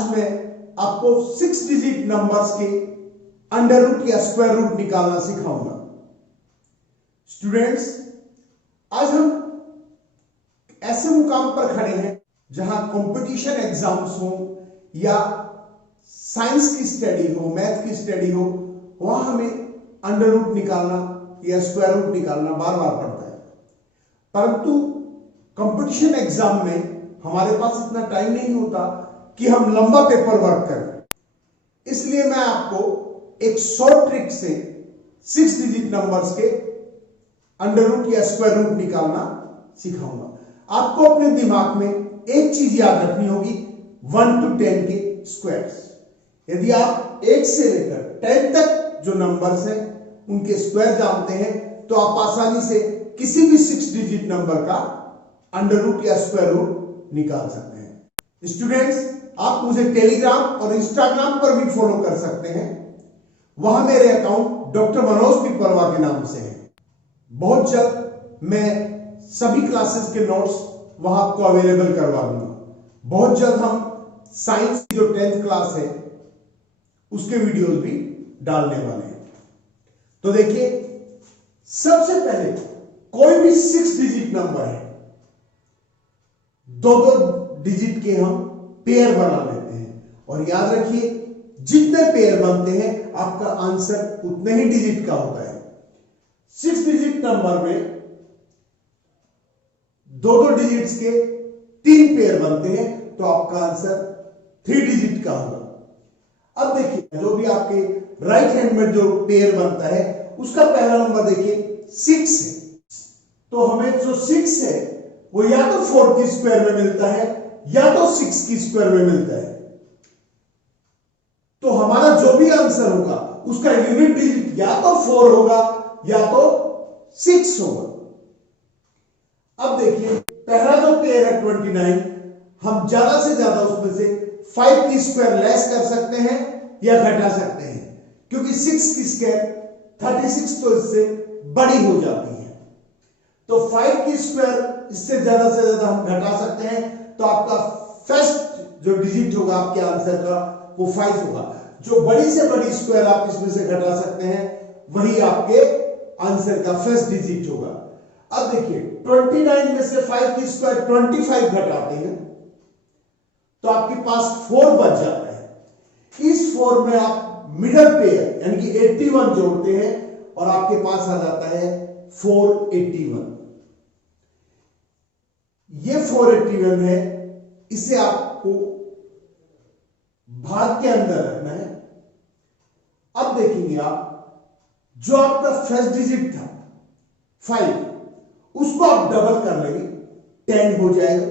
आज मैं आपको 6 डिजिट नंबर्स के अंडर रूट या स्क्वायर रूट निकालना सिखाऊंगा। स्टूडेंट्स, आज हम ऐसे मुकाम पर खड़े हैं जहां कंपटीशन एग्जाम्स हो या साइंस की स्टडी हो, मैथ की स्टडी हो, वहां हमें अंडर रूट निकालना या स्क्वायर रूट निकालना बार बार पड़ता है। परंतु कंपटीशन एग्जाम में हमारे पास इतना टाइम नहीं होता कि हम लंबा पेपर वर्क करें। इसलिए मैं आपको एक शॉर्ट ट्रिक से 6 डिजिट नंबर्स के अंडर रूट या स्क्वायर रूट निकालना सिखाऊंगा। आपको अपने दिमाग में एक चीज याद रखनी होगी, 1 to 10 के स्क्वायर्स। यदि आप 1 से लेकर 10 तक जो नंबर्स हैं उनके स्क्वायर जानते हैं तो आप आसानी से किसी भी 6 डिजिट नंबर का अंडर रूट या स्क्वायर रूट निकाल सकते हैं। स्टूडेंट्स, आप मुझे टेलीग्राम और इंस्टाग्राम पर भी फॉलो कर सकते हैं। वहां मेरे अकाउंट डॉक्टर मनोज पिपलवा के नाम से है। बहुत जल्द मैं सभी क्लासेस के नोट्स वहां आपको अवेलेबल करवा दूंगा। बहुत जल्द हम साइंस की जो 10th क्लास है उसके वीडियोस भी डालने वाले हैं। तो देखिए, सबसे पहले कोई भी 6 डिजिट नंबर है, 2-2 डिजिट के हम पेयर बना लेते हैं। और याद रखिए, जितने पेयर बनते हैं आपका आंसर उतने ही डिजिट का होता है। 6 डिजिट नंबर में 2-2 डिजिट्स के 3 पेयर बनते हैं तो आपका आंसर 3 डिजिट का होगा। अब देखिए, जो भी आपके राइट हैंड में जो पेयर बनता है उसका पहला नंबर देखिए 6 है। तो हमें जो 6 है वो या तो 4 की स्क्वायर में मिलता है या तो 6 की स्क्वायर में मिलता है। तो हमारा जो भी आंसर होगा उसका यूनिट डिजिट या तो 4 होगा या तो 6 होगा। अब देखिए, पहला जो पेयर है 29, हम ज्यादा से ज्यादा उसमें से 5 की स्क्वायर लेस कर सकते हैं या घटा सकते हैं, क्योंकि 6 की स्क्वायर 36 तो इससे बड़ी हो जाती है। तो 5 की स्क्वायर इससे ज्यादा से ज्यादा हम घटा सकते हैं। तो आपका फर्स्ट जो डिजिट होगा आपके आंसर का वो 5 होगा। जो बड़ी से बड़ी स्क्वायर आप इसमें से घटा सकते हैं वही आपके आंसर का फर्स्ट डिजिट होगा। अब देखिए, 29 में से 5 की स्क्वायर 25 घटाते हैं तो आपके पास 4 बच जाता है। इस 4 में आप मिडल पेयर यानी कि 81 जोड़ते हैं और आपके पास आ जाता है 481। ये 481 है, इसे आपको भाग के अंदर रखना है। अब देखेंगे आप, जो आपका फर्स्ट डिजिट था 5, उसको आप डबल कर लेंगे, 10 हो जाएगा।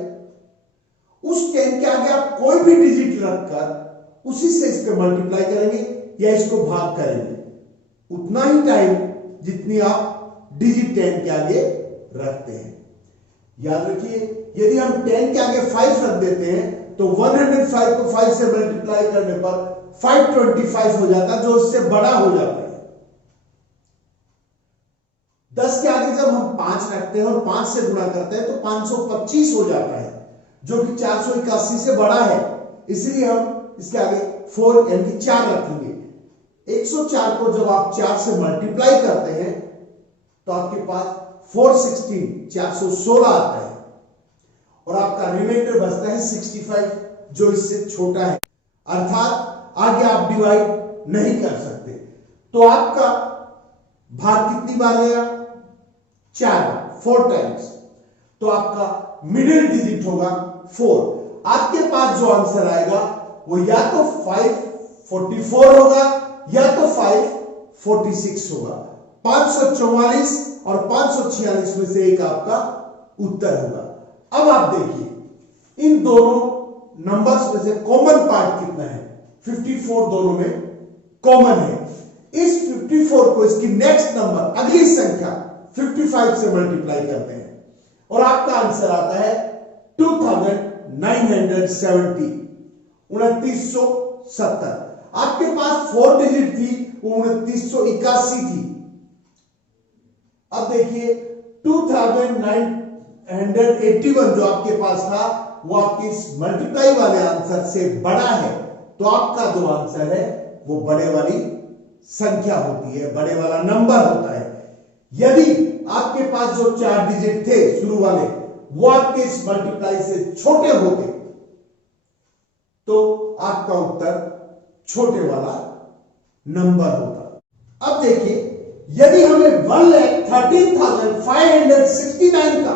उस 10 के आगे आप कोई भी डिजिट रखकर उसी से इसको मल्टीप्लाई करेंगे या इसको भाग करेंगे, उतना ही टाइम जितनी आप डिजिट 10 के आगे रखते हैं। याद रखिए, यदि हम 10 के आगे 5 रख देते हैं तो 105 को 5 से मल्टीप्लाई करने पर 525 हो जाता है, जो इससे बड़ा हो जाता है। 10 के आगे जब हम 5 रखते हैं और 5 से गुणा करते हैं तो 525 हो जाता है, जो कि 481 से बड़ा है। इसलिए हम इसके आगे 4 यानी 4 रखेंगे। 104 को जब आप 4 से मल्टीप्लाई करते हैं तो आपके पास 416 आता है और आपका रिमाइंडर बचता है 65, जो इससे छोटा है। अर्थात आगे आप डिवाइड नहीं कर सकते। तो आपका भाग कितनी बार गया? 4 टाइम्स। तो आपका मिडिल डिजिट होगा 4। आपके पास जो आंसर आएगा वो या तो 544 होगा या तो 546 होगा। 544 और 546 में से एक आपका उत्तर होगा। अब आप देखिए, इन दोनों नंबर्स में से कॉमन पार्ट कितना है? 54 दोनों में कॉमन है। इस 54 को इसकी नेक्स्ट नंबर, अगली संख्या 55 से मल्टीप्लाई करते हैं और आपका आंसर आता है 2970, 2970। आपके पास 4 डिजिट थी, वो 2981 थी। अब देखिए, 2981 जो आपके पास था वो आपके इस मल्टीप्लाई वाले आंसर से बड़ा है, तो आपका जो आंसर है वो बड़े वाली संख्या होती है, बड़े वाला नंबर होता है। यदि आपके पास जो 4 डिजिट थे शुरू वाले वो आपके इस मल्टीप्लाई से छोटे होते तो आपका उत्तर छोटे वाला नंबर होता। अब देखिए, यदि हमें 1,13,569 का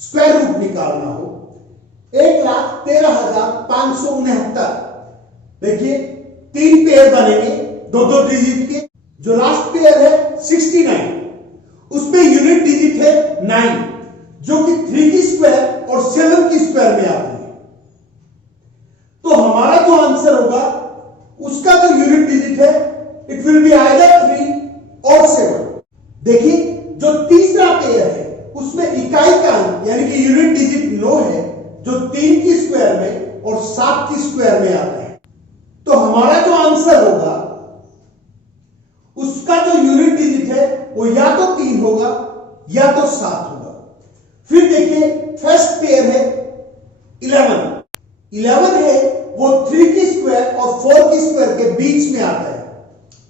स्क्वायर रूट निकालना हो, 1,13,569, देखिए 3 पेयर बनेंगे, दो डिजिट के। जो लास्ट पेयर है 69, उसमें यूनिट डिजिट है 9, जो कि 3 की स्क्वायर और 7 की स्क्वायर में आती है। तो हमारा जो आंसर होगा उसका जो यूनिट डिजिट है इट विल बी आइदर 3 और 7। देखिए, जो तीसरा पेयर है उसमें इकाई का अंक यानी कि यूनिट डिजिट 9 है, जो 3 की स्क्वायर में और 7 की स्क्वायर में आता है। तो हमारा जो आंसर होगा उसका जो यूनिट डिजिट है वो या तो 3 होगा या तो 7 होगा। फिर देखिए, फर्स्ट पेयर है 11 है, वो 3 की स्क्वायर और 4 की स्क्वायर के बीच में आता है।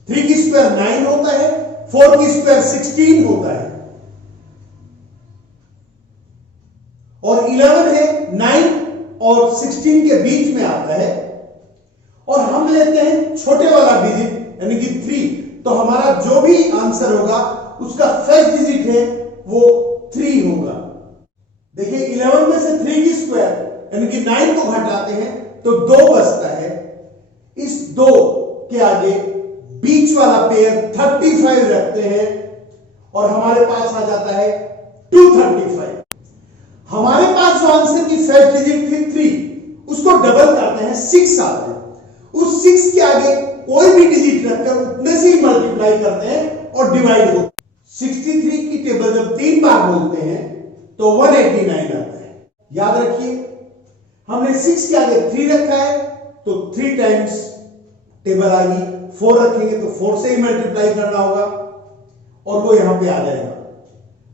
3 की स्क्वायर 9 होता है, 4 की स्क्वायर 16 होता है, और 11 है 9 और 16 के बीच में आता है। और हम लेते हैं छोटे वाला डिजिट यानी कि 3, तो हमारा जो भी आंसर होगा उसका फर्स्ट डिजिट है वो 3 होगा। देखिए, 11 में से 3 की स्क्वायर यानी कि 9 को घटाते हैं तो 2 बचता है। इस 2 के आगे बीच वाला पेयर 35 रखते हैं और हमारे पास आ जाता है 235। हमारे पास जो आंसर की फर्स्ट डिजिट थी 3, उसको डबल करते हैं 6 आता है। उस 6 के आगे कोई भी डिजिट रखकर उतने से ही मल्टीप्लाई करते हैं और डिवाइड होते हैं। 63 की टेबल जब 3 बार बोलते हैं तो 189 आता है। याद रखिए, हमने 6 के आगे 3 रखा है तो 3 टाइम्स टेबल आ गई। 4 रखेंगे तो 4 से ही मल्टीप्लाई करना होगा और वो यहां पे आ जाएगा।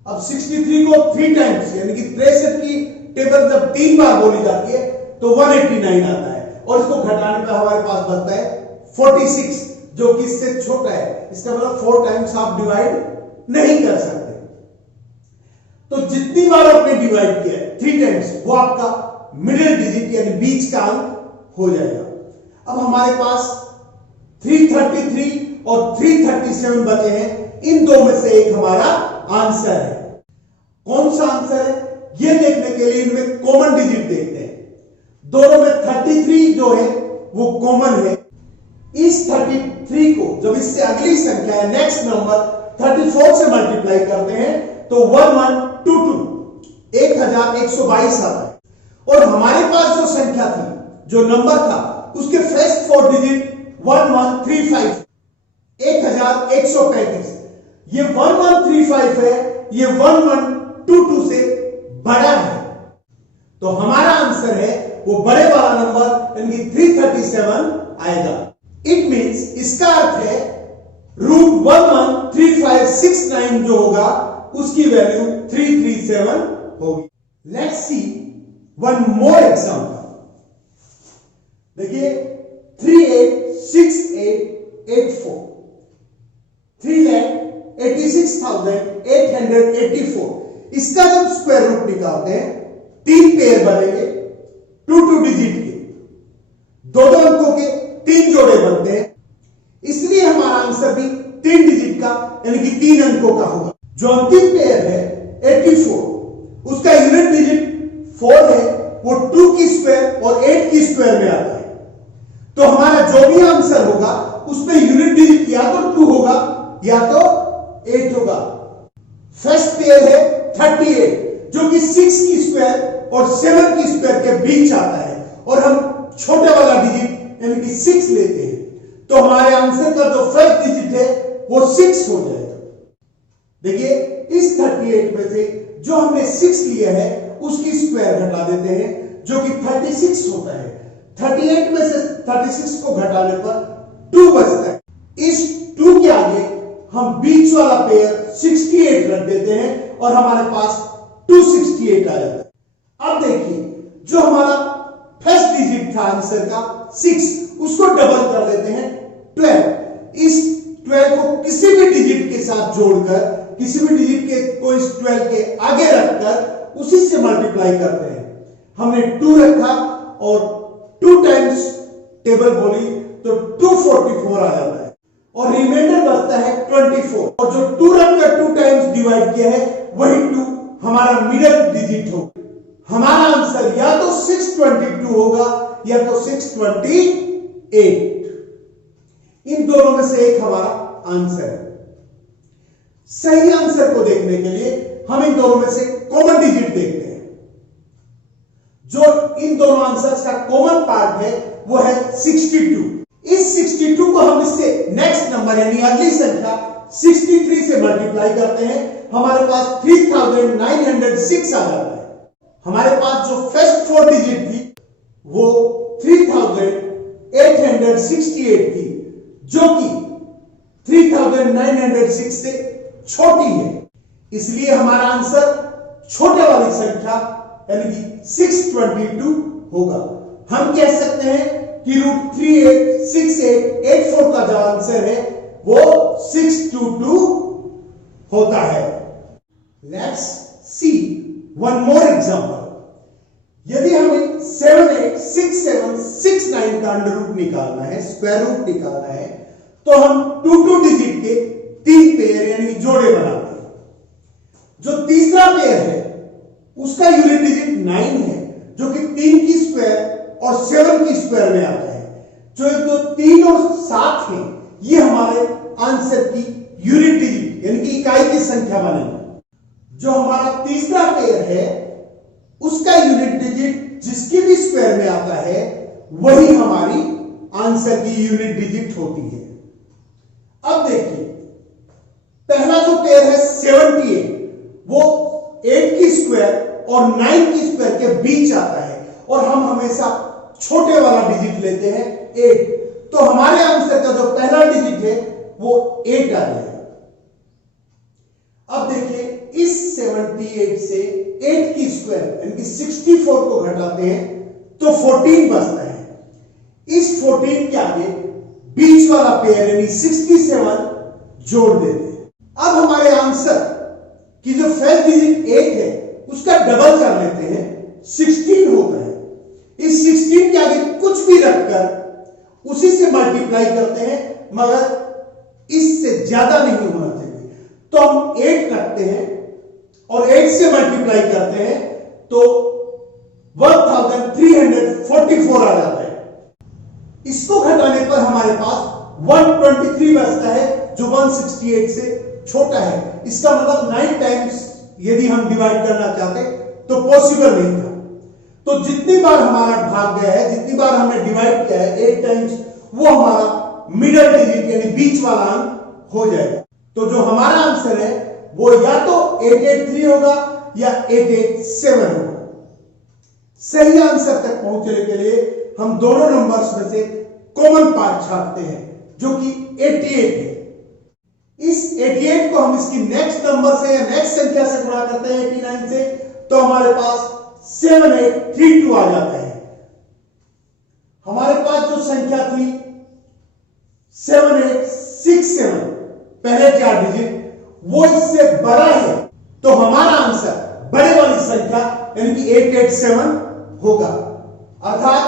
अब 63 को 3 टाइम्स यानी कि 63 की टेबल जब 3 बार बोली जाती है तो 189 आता है, और इसको घटाने पर हमारे पास बचता है 46, जो कि इससे छोटा है। इसका मतलब 4 टाइम्स आप डिवाइड नहीं कर सकते। तो जितनी बार आपने डिवाइड किया 3 टाइम्स, वो आपका मिडिल डिजिट यानी बीच का अंक हो जाएगा। अब हमारे पास 333 और 337 बचे हैं। इन दो में से एक हमारा आंसर है। कौन सा आंसर है ये देखने के लिए इनमें कॉमन डिजिट देखते हैं। दोनों में 33 जो है वो कॉमन है। इस 33 को जब इससे अगली संख्या है नेक्स्ट नंबर 34 से मल्टीप्लाई करते हैं तो 1122 1122 आता है। और हमारे पास जो संख्या थी, जो नंबर था, उसके फर्स्ट 4 डिजिट 1135 1135। ये 1135 है, ये 1122 से बड़ा है, तो हमारा आंसर है वो बड़े वाला नंबर यानी 337 आएगा। इट मींस इसका अर्थ है √113569 जो होगा उसकी वैल्यू 337 होगी। Let's see one more example. देखिए, 386884 3,86,884, इसका जब स्क्वायर रूट निकालते हैं 3 पेयर बनेंगे 2 डिजिट के, दो अंकों के 3 जोड़े बनते हैं, इसलिए हमारा आंसर भी 3 डिजिट का यानी कि 3 अंकों का होगा। जो अंतिम पेयर है 84, उसका यूनिट डिजिट 4 है, वो 2 की स्क्वायर और 8 की स्क्वायर में आता है। तो हमारा जो भी आंसर होगा उसमें यूनिट डिजिट या तो 2 होगा या तो 8 होगा। फर्स्ट पेयर है 38, जो कि 6 की स्क्वायर और 7 की स्क्वायर के बीच आता है, और हम छोटे वाला डिजिट यानी कि 6 लेते हैं, तो हमारे आंसर का जो फर्स्ट डिजिट है वो 6 हो जाएगा। देखिए, इस 38 में से जो हमने 6 लिया है उसकी स्क्वायर घटा देते हैं, जो कि 36 होता है। 38 में से 36 को घटाने पर 2 बचता है। इस 2 के आगे हम बीच वाला पेयर 68 रख देते हैं और हमारे पास 268 आ जाता है। अब देखिए, जो हमारा फर्स्ट डिजिट था आंसर का 6, उसको डबल कर देते हैं 12। इस 12 को किसी भी डिजिट के साथ जोड़कर, किसी भी डिजिट के को इस 12 के आगे रखकर उसी से मल्टीप्लाई करते हैं। हमने 2 रखा और 2 टाइम्स टेबल बोली तो 244 आ जाता है और रिमाइंडर बचता है 24। और जो 2 रखकर 2 टाइम्स डिवाइड किया है वही 2 हमारा मिडिल डिजिट होगा। हमारा आंसर या तो 622 होगा या तो 628। इन दोनों में से एक हमारा आंसर है। सही आंसर को देखने के लिए हम इन दोनों में से कॉमन डिजिट देखते हैं। जो इन दोनों आंसर्स का कॉमन पार्ट है वो है 62। इस 62 को हम इससे नेक्स्ट नंबर यानी अगली संख्या 63 से मल्टीप्लाई करते हैं। हमारे पास 3906 आ जाता है। हमारे पास जो फर्स्ट 4 डिजिट थी वो 3868 थी, जो कि 3906 से छोटी है। इसलिए हमारा आंसर छोटे वाली संख्या यानी कि 622 होगा। हम कह सकते हैं कि √386884 का जो आंसर है वो 622 होता है। Let's see one more example. यदि हमें 786769 का अंडर रूट निकालना है, स्क्वायर रूट निकालना है, तो हम 2 डिजिट के 3 पेयर यानी जोड़े बनाते हैं। जो तीसरा पेयर है उसका यूनिट डिजिट 9 है, जो कि 3 की स्क्वायर और 7 की स्क्वायर में आता है। जो 3 और 7 है ये हमारे आंसर की यूनिट डिजिट यानी कि इकाई की संख्या बनेगी। जो हमारा तीसरा पेयर है उसका यूनिट डिजिट जिसकी भी स्क्वायर में आता है वही हमारी आंसर की यूनिट डिजिट होती है। अब देखिए, पहला जो पेयर है 78 वो 8 की स्क्वायर और 9 की स्क्वायर के बीच आता है और हम हमेशा छोटे वाला डिजिट लेते हैं 8। तो हमारे आंसर का जो पहला डिजिट है वो 8 आ जाएगा। अब देखिए, इस 78 से 8 की स्क्वायर यानी कि 64 को घटाते हैं तो 14 बचता है। इस 14 के आगे बीच वाला पेयर यानी 67 जोड़ देते हैं। अब हमारे आंसर की जो फर्स्ट डिजिट 8 है उसका डबल कर लेते हैं, 16 होता है। इस 16 के आगे कुछ भी रखकर उसी से मल्टीप्लाई करते हैं, मगर इससे ज्यादा नहीं होना चाहिए। तो हम 8 रखते हैं और 8 से मल्टीप्लाई करते हैं तो 1344 आ जाता है। इसको घटाने पर हमारे पास 123 बचता है जो 168 से छोटा है। इसका मतलब 9 टाइम्स यदि हम डिवाइड करना चाहते तो पॉसिबल नहीं था। तो जितनी बार हमारा भाग गया है, जितनी बार हमने डिवाइड किया है 8 टाइम्स, वो हमारा मिडिल डिजिट यानी बीच वाला अंक हो जाएगा। तो जो हमारा आंसर है वो या तो 883 होगा या 887 होगा। सही आंसर तक पहुंचने के लिए हम दोनों नंबर्स में से कॉमन पार्ट छापते हैं जो कि 88 है। इस 88 को हम इसकी नेक्स्ट नंबर से या नेक्स्ट संख्या से गुणा करते हैं 89 से, तो हमारे पास 7832 आ जाता है। हमारे पास जो संख्या थी 7867 पहले 4 डिजिट वो इससे बड़ा है, तो हमारा आंसर बड़े वाली संख्या यानी कि 887 होगा। अर्थात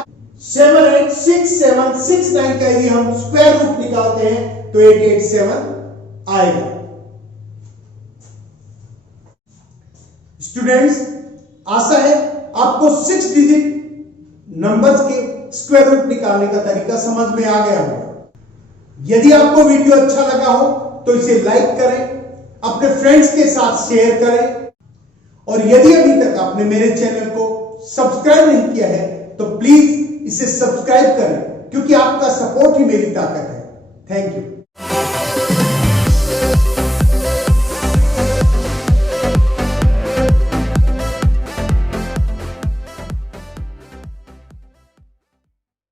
786769 का यदि हम स्क्वायर रूट निकालते हैं तो 887 आएगा। स्टूडेंट्स, आशा है आपको 6 डिजिट नंबर्स के स्क्वायर रूट निकालने का तरीका समझ में आ गया होगा। यदि आपको वीडियो अच्छा लगा हो तो इसे लाइक करें, अपने फ्रेंड्स के साथ शेयर करें, और यदि अभी तक आपने मेरे चैनल को सब्सक्राइब नहीं किया है तो प्लीज इसे सब्सक्राइब करें, क्योंकि आपका सपोर्ट ही मेरी ताकत है। Thank you.